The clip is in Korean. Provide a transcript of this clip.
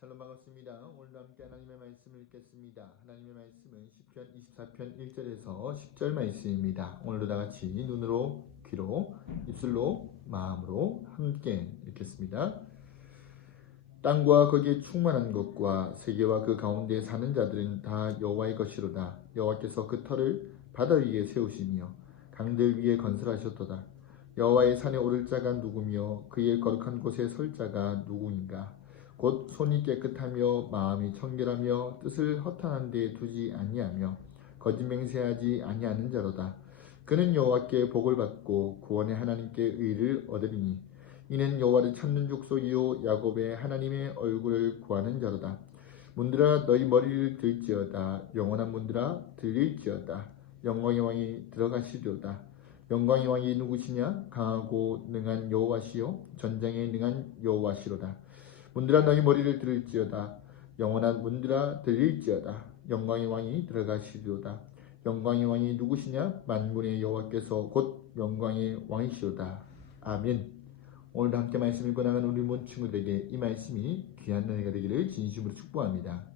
정말로 반갑습니다. 오늘도 함께 하나님의 말씀을 읽겠습니다. 하나님의 말씀은 10편 24편 1절에서 10절 말씀입니다. 오늘도 다 같이 눈으로, 귀로, 입술로, 마음으로 함께 읽겠습니다. 땅과 거기에 충만한 것과 세계와 그 가운데 사는 자들은 다 여호와의 것이로다. 여호와께서 그 터를 바다 위에 세우시며 강들 위에 건설하셨도다. 여호와의 산에 오를 자가 누구며 그의 거룩한 곳에 설 자가 누구인가? 곧 손이 깨끗하며 마음이 청결하며 뜻을 허탄한 데 두지 아니하며 거짓 맹세하지 아니하는 자로다. 그는 여호와께 복을 받고 구원의 하나님께 의를 얻으리니 이는 여호와를 찾는 족속이요 야곱의 하나님의 얼굴을 구하는 자로다. 문들아 너희 머리를 들지어다 영원한 문들아 들릴지어다 영광의 왕이 들어가시리로다. 영광의 왕이 누구시냐 강하고 능한 여호와시요 전장에 능한 여호와시로다. 문들아 너희 머리를 들을지어다. 영원한 문들아 들릴지어다. 영광의 왕이 들어가시리로다. 영광의 왕이 누구시냐? 만군의 여호와께서 곧 영광의 왕이시로다. 아멘. 오늘도 함께 말씀 읽고 나간 우리 모든 친구들에게 이 말씀이 귀한 은혜가 되기를 진심으로 축복합니다